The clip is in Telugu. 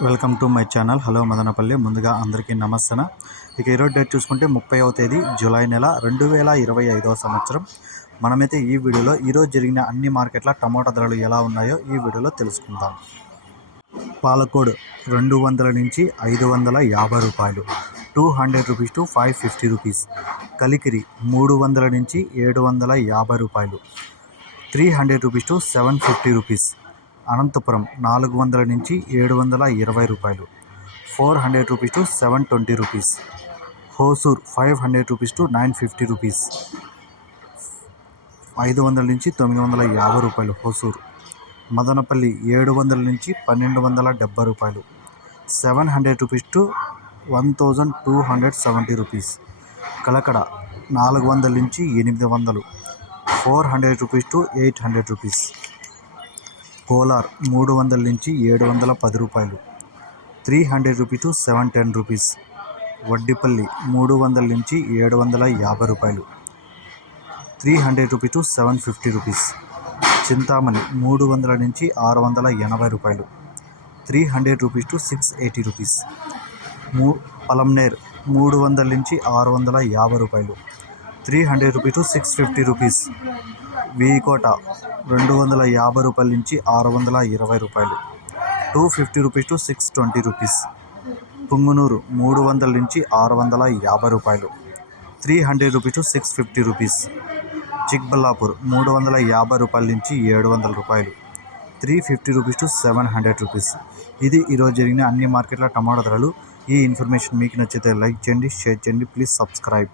Welcome to my channel. Hello Madanapalle. ముందుగా అందరికీ నమస్తన. ఇక ఈరోజు డేట్ చూసుకుంటే ముప్పైవ తేదీ జూలై నెల రెండు వేల ఇరవై ఐదవ సంవత్సరం. మనమైతే ఈ వీడియోలో ఈరోజు జరిగిన అన్ని మార్కెట్ల టమాటా ధరలు ఎలా ఉన్నాయో ఈ వీడియోలో తెలుసుకుందాం. పాలకోడ్ రెండు వందల నుంచి ఐదు వందల యాభై రూపాయలు. Two hundred rupees to five fifty rupees. Kalikiri మూడు వందల నుంచి ఏడు వందల యాభై రూపాయలు. Three hundred rupees to seven fifty rupees. Anantapur నాలుగు వందల నుంచి ఏడు వందల ఇరవై రూపాయలు. Four hundred rupees to seven twenty rupees. Hosur five hundred rupees to nine fifty rupees. ఐదు వందల నుంచి తొమ్మిది వందల యాభై రూపాయలు హోసూర్. మదనపల్లి ఏడు వందల నుంచి పన్నెండు వందల డెబ్బై రూపాయలు. Seven hundred rupees to one thousand two hundred seventy rupees. Kalakada నాలుగు వందల నుంచి ఎనిమిది వందలు. Four hundred rupees to eight hundred rupees. Kolar మూడు వందల నుంచి ఏడు వందల పది రూపాయలు. Three hundred rupee to seven ten rupees. Vaddipalli మూడు వందల నుంచి ఏడు వందల యాభై రూపాయలు. Three hundred rupee to seven fifty rupees. Chintamani మూడు వందల నుంచి ఆరు వందల ఎనభై రూపాయలు. Three hundred rupees to six eighty rupees. మూ పలంనేర్ మూడు వందల నుంచి ఆరు వందల యాభై రూపాయలు. Three hundred rupees to six fifty rupees. V Kota రెండు వందల యాభై రూపాయల నుంచి ఆరు వందల ఇరవై రూపాయలు. Two fifty rupees to six twenty rupees. Punganur మూడు వందల నుంచి ఆరు వందల యాభై రూపాయలు. Three hundred rupees to six fifty rupees. Chikballapur మూడు వందల యాభై రూపాయల నుంచి ఏడు వందల రూపాయలు. Three fifty rupees to seven hundred rupees. ఇది ఈరోజు జరిగిన అన్ని మార్కెట్ల టమాటా ధరలు. ఈ ఇన్ఫర్మేషన్ మీకు నచ్చితే లైక్ చేయండి షేర్ చేయండి ప్లీజ్ సబ్స్క్రైబ్.